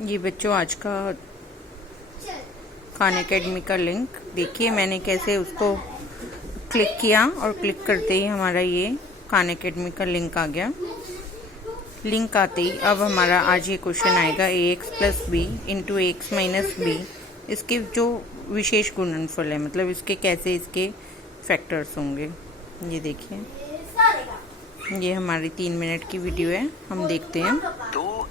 ये बच्चों आज का खान एकेडमी का लिंक देखिए, मैंने कैसे उसको क्लिक किया और क्लिक करते ही हमारा ये खान एकेडमी का लिंक आ गया। लिंक आते ही अब हमारा आज ये क्वेश्चन आएगा ax plus B into x minus B. इसके जो विशेष गुणनफल है, मतलब इसके कैसे इसके फैक्टर्स होंगे, ये देखिए। ये हमारी 3 मिनट की वीडियो है, हम देखते हैं।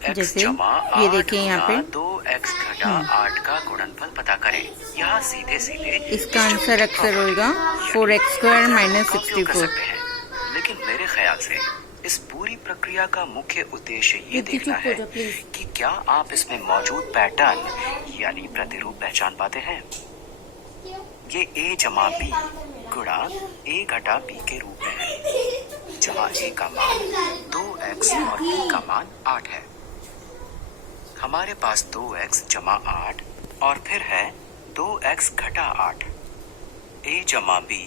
जैसे ये देखिए यहाँ पे 2x घटा 8 का गुणनफल पता करें। यहाँ सीधे सीधे इसका आंसर अक्सर होगा 4x² माइनस 64। लेकिन मेरे ख्याल से इस पूरी प्रक्रिया का मुख्य उद्देश्य ये देखना है कि क्या आप इसमें मौजूद पैटर्न यानी प्रतिरूप पहचान पाते हैं। ये a जमा b गुणा a घटा b के रूप में है, जहाँ a का मान 2x और b का मान 8 है। हमारे पास 2x जमा 8 और फिर है 2x घटा 8, a जमा b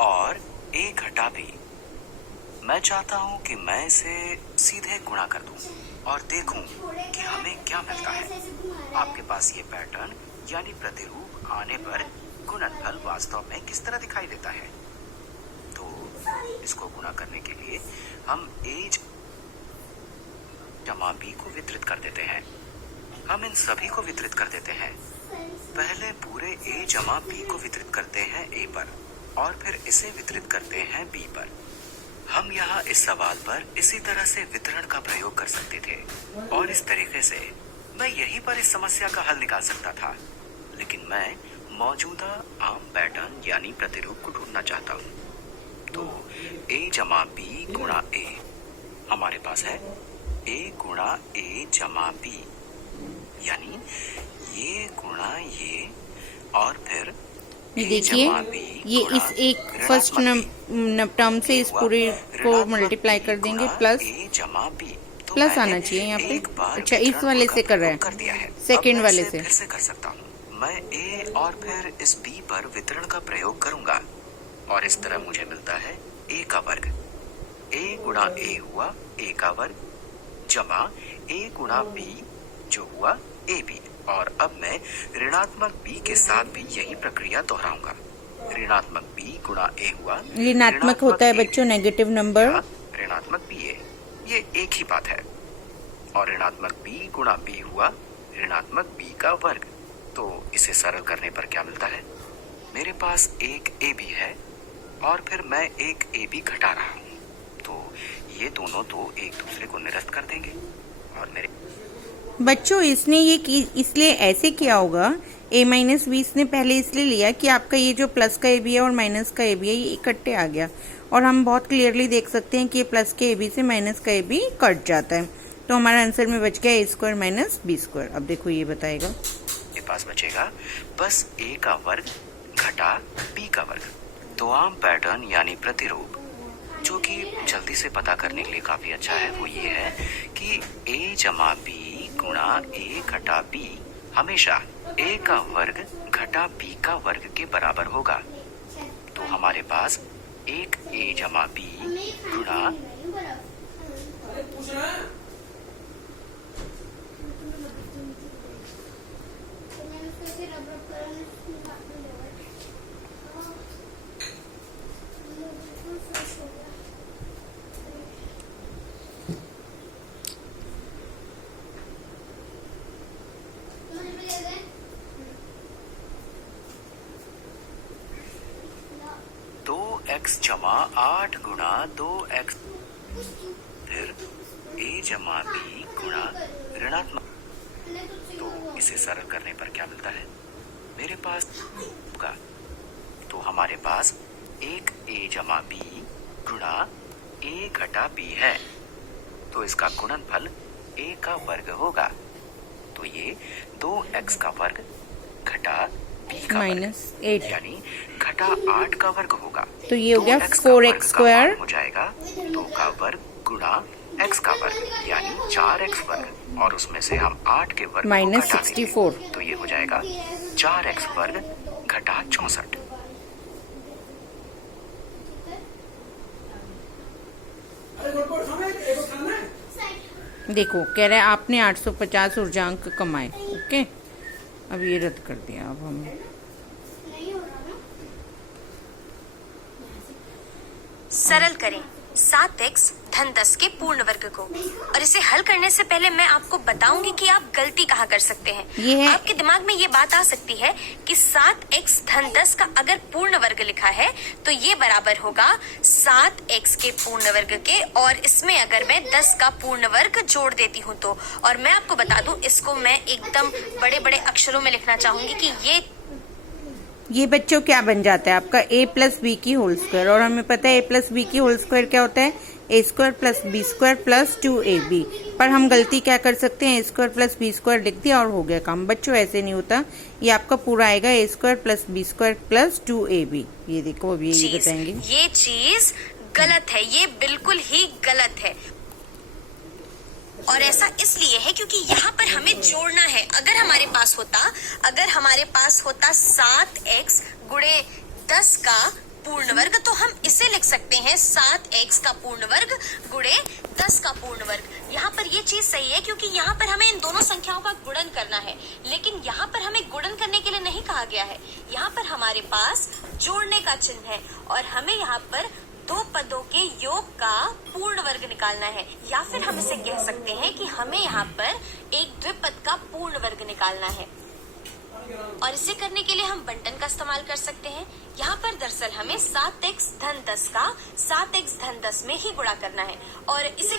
और a घटा b। मैं चाहता हूँ कि मैं इसे सीधे गुणा कर दूं और देखूं कि हमें क्या मिलता है। आपके पास ये पैटर्न यानी प्रतिरूप आने पर गुणनफल वास्तव में किस तरह दिखाई देता है। तो इसको गुणा करने के लिए हम a जमा b को वितरित कर देते हैं। हम इन सभी को वितरित कर देते हैं। पहले पूरे a जमा b को वितरित करते हैं a पर और फिर इसे वितरित करते हैं b पर। हम यहाँ इस सवाल पर इसी तरह से वितरण का प्रयोग कर सकते थे और इस तरीके से मैं यहीं पर इस समस्या का हल निकाल सकता था, लेकिन मैं मौजूदा आम पैटर्न यानी प्रतिरूप को ढूंढना चाहता हूँ। तो a जमा b गुणा a, हमारे पास है a गुणा a जमा b, यानी ये गुणा ये और फिर ये देखिए, ये इस एक फर्स्ट टर्म से इस पूरे को मल्टीप्लाई कर देंगे, प्लस आना चाहिए यहाँ पे। अच्छा, इस वाले से कर रहा है, सेकंड वाले से फिर से कर सकता हूँ। मैं a और फिर इस b पर वितरण का प्रयोग करूंगा और इस तरह मुझे मिलता है a का वर्ग। a गुणा a हुआ a का वर्ग जमा a गुणा b जो हुआ ab, और अब मैं ऋणात्मक b के साथ भी यही प्रक्रिया दोहराऊंगा। ऋणात्मक b गुणा a हुआ, ऋणात्मक होता है बच्चों नेगेटिव नंबर, ऋणात्मक ba, ये एक ही बात है। और ऋणात्मक b गुणा b हुआ ऋणात्मक b का वर्ग। तो इसे सरल करने पर क्या मिलता है, मेरे पास एक ab है और फिर मैं एक ab घटा रहा हूँ, तो ये दोनों तो एक दूसरे को निरस्त कर देंगे और मेरे बच्चों इसने ये इसलिए ऐसे किया होगा। a माइनस बी इसने पहले इसलिए लिया कि आपका ये जो प्लस का ए बी है और माइनस का ए बी है ये इकट्ठे आ गया, और हम बहुत क्लियरली देख सकते हैं कि प्लस के ए बी से माइनस का ए बी कट जाता है। तो हमारा आंसर में बच गया a² माइनस b²। अब देखो ये बताएगा, के पास बचेगा बस a का वर्ग घटा b का वर्ग। तो आम पैटर्न यानी प्रतिरूप जो कि जल्दी से पता करने के लिए काफी अच्छा है, वो ये है कि a जमा b गुणा a घटा b हमेशा a का वर्ग घटा b का वर्ग के बराबर होगा। तो हमारे पास एक a जमा b गुणा x जमा 8 गुणा 2x, फिर a जमा b गुणा ऋणात्मक। तो इसे सरल करने पर क्या मिलता है, मेरे पास होगा। तो हमारे पास एक a जमा b गुणा a घटा b है, तो इसका गुणनफल a का वर्ग होगा। तो ये 2x का वर्ग घटा b का -8 यानी घटा 8 का वर्ग होगा। तो ये हो गया 4x² हो जाएगा 2 का वर्ग गुणा x का वर्ग यानी 4x वर्ग, और उसमें से हम 8 के वर्ग -64, तो ये हो जाएगा 4x वर्ग घटा 64। देखो कह रहा है आपने 850 ऊर्जांक कमाए। ओके, अब ये रद्द कर दिया। अब हम सरल करें 7x धन 10 के पूर्ण वर्ग को। और इसे हल करने से पहले मैं आपको बताऊंगी कि आप गलती कहाँ कर सकते हैं। ये है, आपके दिमाग में ये बात आ सकती है कि 7x धन 10 का अगर पूर्ण वर्ग लिखा है तो ये बराबर होगा 7x के पूर्ण वर्ग के, और इसमें अगर मैं 10 का पूर्ण वर्ग जोड़ देती हूँ तो। और मैं आपको बता दूं, इसको मैं एकदम बड़े बड़े अक्षरों में लिखना चाहूंगी कि ये बच्चों क्या बन जाता है आपका a प्लस बी की होल स्क्वायर। और हमें पता है a प्लस बी की होल स्क्वायर क्या होता है, a square plus B square plus 2ab। पर हम गलती क्या कर सकते हैं, a square plus B square लिख दिया और हो गया काम। बच्चों ऐसे नहीं होता, ये आपका पूरा आएगा a square plus B square plus 2ab। ये देखो अभी ये बताएंगे। ये चीज गलत है, ये बिल्कुल ही गलत है। और ऐसा इसलिए है क्योंकि यहाँ पर हमें जोड़ना है। अगर हमारे पास होता 7x गुणे 10 का पूर्ण वर्ग, तो हम इसे लिख सकते हैं 7x का पूर्ण वर्ग गुणे 10 का पूर्ण वर्ग। यहाँ पर ये चीज सही है क्योंकि यहाँ पर हमें इन दोनों संख्याओं का गुणन करना है, लेकिन यहाँ पर हमें गुणन करने के लिए नहीं कहा गया है। यहाँ पर हमारे पास जोड़ने का चिन्ह है और हमें यहाँ पर दो पदों के योग का पूर्ण वर्ग निकालना है, या फिर हम इसे कह सकते हैं कि हमें यहाँ पर एक द्विपद का पूर्ण वर्ग निकालना है। और इसे करने के लिए हम बंटन का इस्तेमाल कर सकते हैं। यहाँ पर दरअसल हमें 7x धन 10 का 7x धन 10 में ही गुणा करना है। और इसे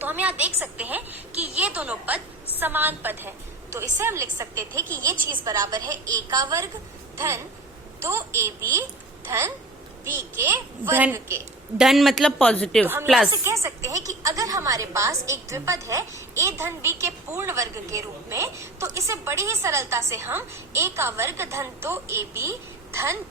तो हम यहाँ देख सकते हैं कि ये दोनों पद समान पद है, तो इसे हम लिख सकते थे कि ये चीज बराबर है a का वर्ग धन 2ab धन b के वर्ग के। धन मतलब पॉजिटिव हम प्लस। से कह सकते हैं कि अगर हमारे पास एक द्विपद है a धन b के पूर्ण वर्ग के रूप में, तो इसे बड़ी ही सरलता से हम a का वर्ग धन 2ab धन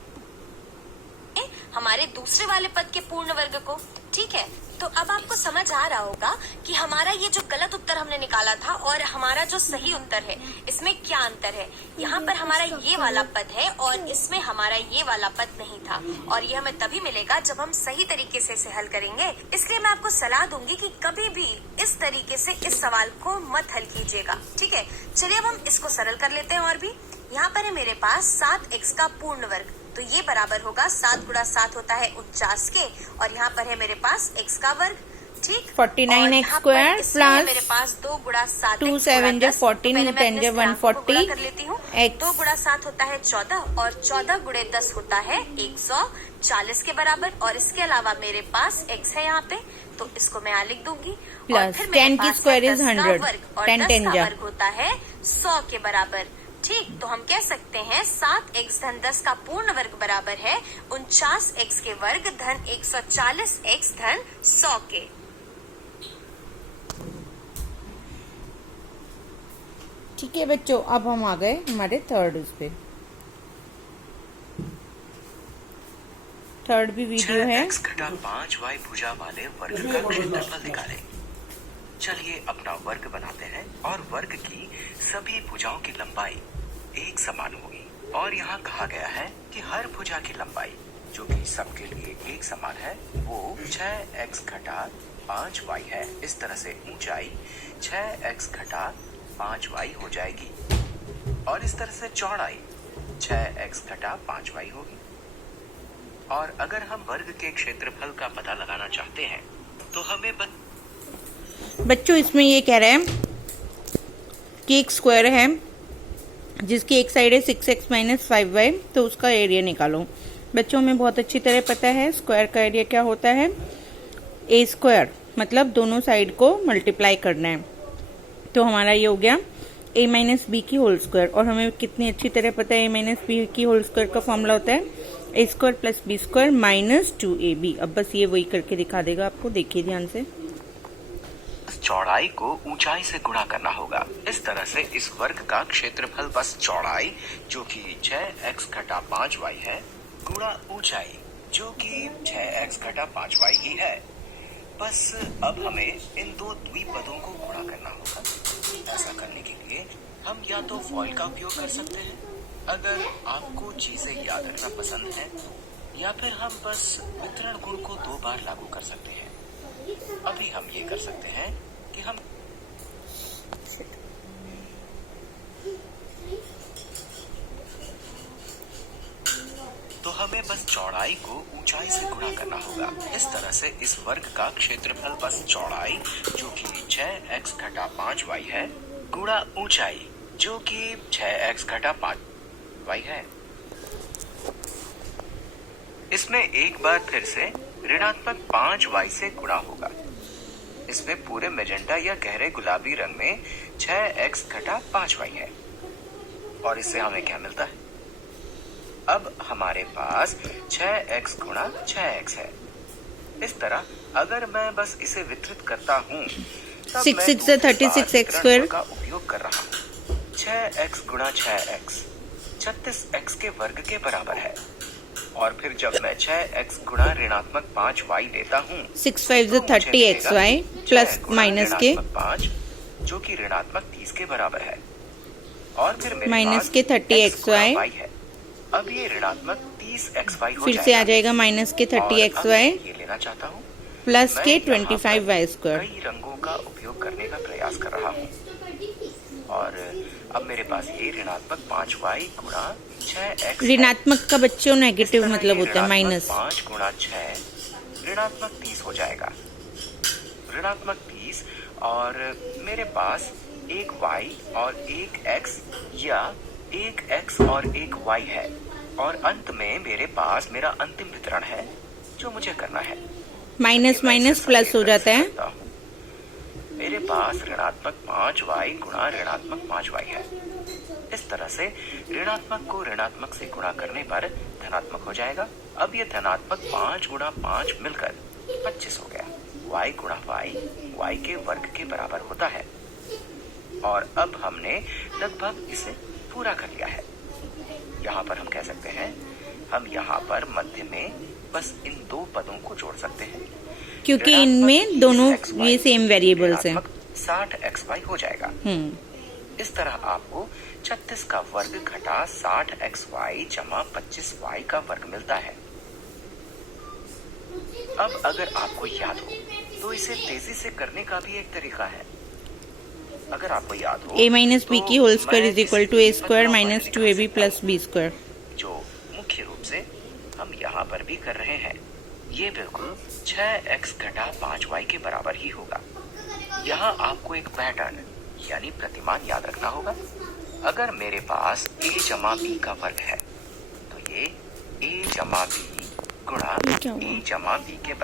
हमारे दूसरे वाले पद के पूर्ण वर्ग को। ठीक है, तो अब आपको समझ आ रहा होगा कि हमारा ये जो गलत उत्तर हमने निकाला था और हमारा जो सही उत्तर है इसमें क्या अंतर है। यहाँ पर हमारा ये वाला पद है और इसमें हमारा ये वाला पद नहीं था, और ये हमें तभी मिलेगा जब हम सही तरीके से इसे हल करेंगे। इसलिए मैं आपको सलाह दूंगी कि कभी भी इस तरीके से इस सवाल को मत हल कीजिएगा। ठीक है, चलिए अब हम इसको सरल कर लेते हैं। और भी यहाँ पर है मेरे पास 7x का पूर्ण वर्ग, तो ये बराबर होगा 7 गुणा 7 होता है 49 के, और यहाँ पर है मेरे पास x का वर्ग। ठीक, 49x स्क्वायर प्लस मेरे पास 2 गुणा 7 2 7 जो 14 10 जो 140 कर लेती हूँ। 2 गुणा 7 होता है 14 और 14 गुणे 10 होता है 140 के बराबर। और इसके अलावा मेरे पास x है यहाँ पे, तो इसको मैं यहाँ लिख दूंगी। प्लस 10 की स्क्वायर इज 100 और 10 का वर्ग होता है 100 के बराबर। ठीक, तो हम कह सकते हैं 7x धन 10 का पूर्ण वर्ग बराबर है 49x के वर्ग धन 140x धन 100 के। ठीक है बच्चों, अब हम आ गए हमारे थर्ड उस पे। थर्ड भी वीडियो है। 6x घटा 5y भुजा वाले वर्ग का क्षेत्रफल निकालें। चलिए अपना वर्ग बनाते हैं और वर्ग की सभी भुजाओं की लंबाई एक समान होगी। और यहाँ कहा गया है कि हर भुजा की लंबाई जो कि सबके लिए एक समान है वो 6x घटा 5y है। इस तरह से ऊंचाई 6x घटा 5y हो जाएगी और इस तरह से चौड़ाई 6x घटा 5y होगी। और अगर हम वर्ग के क्षेत्रफल का पता लगाना चाहते हैं तो हमें बच्चों इसमें ये कह रहा है कि एक स्क्वायर है जिसकी एक साइड है 6x माइनस 5y, तो उसका एरिया निकालो। बच्चों में बहुत अच्छी तरह पता है स्क्वायर का एरिया क्या होता है, a स्क्वायर मतलब दोनों साइड को मल्टीप्लाई करना है। तो हमारा ये हो गया a माइनस बी की होल स्क्वायर। और हमें कितनी अच्छी तरह पता है a माइनस बी की होल स्क्वायर का फॉर्मूला होता है a square plus B square minus 2ab। अब बस ये वही करके दिखा देगा आपको, देखिए ध्यान से। चौड़ाई को ऊंचाई से गुणा करना होगा। इस तरह से इस वर्ग का क्षेत्रफल बस चौड़ाई जो कि 6x घटा 5y है गुणा ऊंचाई जो कि 6x घटा 5y ही है। बस अब हमें इन दो द्विपदों को गुणा करना होगा। ऐसा करने के लिए हम या तो फॉइल का उपयोग कर सकते हैं अगर आपको चीजें याद रखना पसंद है, या फिर हम बस वितरण गुण को 2 बार लागू कर सकते हैं। अब अभी हम ये कर सकते हैं कि हम तो हमें बस चौड़ाई को ऊंचाई से गुणा करना होगा। इस तरह से इस वर्ग का क्षेत्रफल बस चौड़ाई जो कि 6x घटा 5y है गुणा ऊंचाई जो कि 6x घटा 5y है। इसमें एक बार फिर से ऋणात्मक 5y से गुणा होगा। इसमें पूरे मैजेंटा या गहरे गुलाबी रंग में 6x घटा 5y है और इससे हमें क्या मिलता है? अब हमारे पास 6x गुणा 6x है। इस तरह अगर मैं बस इसे वितरित करता हूँ तब 6 मैं 6 से 36x स्क्वायर का उपयोग कर रहा हूँ। 6x गुणा 6x 36x के वर्ग के बराबर है और फिर जब मैं 6x गुणा ऋणात्मक 5y लेता हूँ 6 5 से 30xy प्लस माइनस के 5 जो कि ऋणात्मक 30 के बराबर है और फिर मेरे माइनस पास के x 30xy गुणा y है। अब ये ऋणात्मक 30xy हो फिर से आ जाएगा माइनस के और अब 30xy मैं ये लेना चाहता हूँ। प्लस मैं के यहाँ पर 25y स्क्वायर। कई रंगों का उपयोग करने का प्रयास कर रहा हूँ और अब मेरे पास ये ऋणात्मक 5y गुणा 6x ऋणात्मक का बच्चों नेगेटिव मतलब होता है माइनस। 5 गुणा 6 ऋणात्मक 30 हो जाएगा। ऋणात्मक 30 और मेरे पास एक y और एक x या एक x और एक y है और अंत में मेरे पास मेरा अंतिम वितरण है जो मुझे करना है। माइनस माइनस प्लस हो जाता है। मेरे पास ऋणात्मक 5y गुणा ऋणात्मक 5y है। इस तरह से ऋणात्मक को ऋणात्मक से गुणा करने पर धनात्मक हो जाएगा। अब ये धनात्मक 5 गुणा 5 मिलकर 25 हो गया। y गुणा y के वर्ग के बराबर होता है और अब हमने लगभग इसे पूरा कर लिया है। यहाँ पर हम कह सकते हैं हम यहाँ पर मध्य में बस इन दो पदों को जोड़ सकते हैं क्योंकि इनमें दोनों ये सेम वेरिएबल्स हैं। 60xy हो जाएगा। इस तरह आपको 36 का वर्ग घटा 60xy जमा 25y का वर्ग मिलता है। अब अगर आपको याद हो तो इसे तेजी से करने का भी एक तरीका है। अगर आपको याद हो a माइनस बी की whole square is equal to a square मैं minus 2ab plus b square जो मुख्य रूप से हम यहाँ पर भी कर रहे हैं। ये बिल्कुल 6x घटा 5y के बराबर ही होगा। यहाँ आपको एक पैटर्न यानी प्रतिमान याद रखना होगा। अगर मेरे पास a जमा b का वर्ग है तो ये a जमा b गुणा a जमा b के बराबर